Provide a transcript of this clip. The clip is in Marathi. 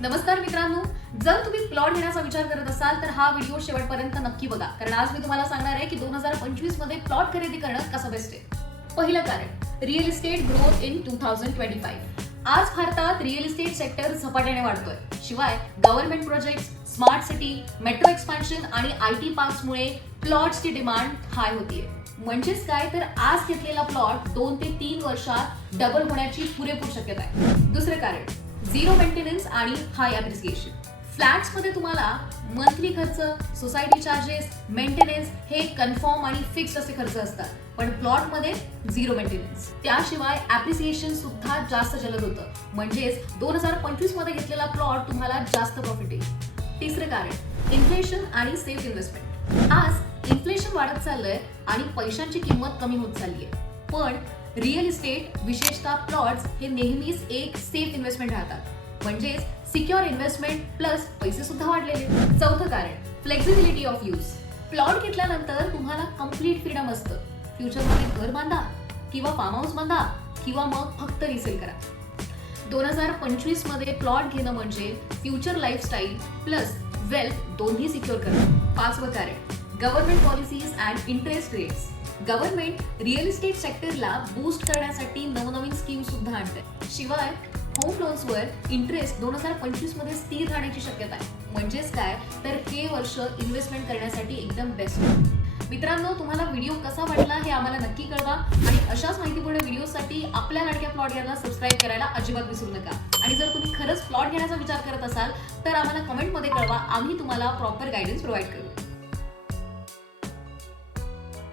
नमस्कार मित्रांनो. जर तुम्ही प्लॉट घेण्याचा विचार करत असाल तर हा व्हिडिओ शेवटपर्यंत नक्की बघा. कारण आज मी तुम्हाला सांगणार आहे की दोन हजार पंचवीसमध्ये प्लॉट खरेदी करणं कसं बेस्ट आहे. पहिलं कारण real estate growth in two thousand twenty five आज भारतात रिअल इस्टेट सेक्टर झपाट्याने वाढतोय. शिवाय government project smart city metro expansion आणि आय टी पार्क्समुळे प्लॉट्सची डिमांड हाय होतीये. म्हणजेच काय? तर आज घेतलेला प्लॉट दोन ते तीन वर्षात डबल होण्याची पुरेपूर शक्यता आहे. दुसरं कारण झिरो मेंटेनन्स आणि हाय ॲप्रिसिएशन. फ्लॅट्समध्ये तुम्हाला मंथली खर्च सोसायटी चार्जेस मेंटेनन्स हे कन्फर्म आणि फिक्स असे खर्च असतात. पण प्लॉटमध्ये झिरो मेंटेनन्स. त्याशिवाय ऍप्रिसिएशन सुद्धा जास्त जलद होतं. म्हणजेच दोन हजार पंचवीसमध्ये घेतलेला प्लॉट तुम्हाला जास्त प्रॉफिट येईल. तिसरं कारण इन्फ्लेशन आणि सेफ इन्व्हेस्टमेंट आज इन्फ्लेशन वाढत चाललंय आणि पैशांची किंमत कमी होत चालली आहे पण रिअल इस्टेट विशेषतः प्लॉट्स हे नेहमीच एक सेफ इन्व्हेस्टमेंट राहतात. म्हणजेच सिक्युअर इन्व्हेस्टमेंट प्लस पैसे सुद्धा वाढलेले. चौथं कारण फ्लेक्झिबिलिटी ऑफ यूज प्लॉट घेतल्यानंतर तुम्हाला कंप्लीट फ्रीडम असतं. फ्युचरमध्ये घर बांधा किंवा फार्म हाऊस बांधा किंवा मग फक्त रिसेल करा. दोन हजार पंचवीसमध्ये प्लॉट घेणं म्हणजे फ्युचर लाईफस्टाईल प्लस वेल्थ दोन्ही सिक्युअर करणं. पाचवं कारण government policies and interest rates government real estate सेक्टरला boost करण्यासाठी नवनवीन स्कीम सुद्धा आणते शिवाय होम लोन्सवर इंटरेस्ट दोन हजार पंचवीसमध्ये स्थिर राहण्याची शक्यता आहे. म्हणजेच काय? तर हे वर्ष इन्व्हेस्टमेंट करण्यासाठी एकदम बेस्ट मित्रांनो तुम्हाला व्हिडिओ कसा वाटला हे आम्हाला नक्की कळवा. आणि अशाच माहितीपूर्ण व्हिडिओसाठी आपल्या लाडक्या प्लॉट घ्यायला सबस्क्राईब करायला अजिबात विसरू नका. आणि जर तुम्ही खरंच प्लॉट घेण्याचा विचार करत असाल तर आम्हाला कमेंटमध्ये कळवा. आम्ही तुम्हाला प्रॉपर गायडन्स प्रोव्हाइड करू.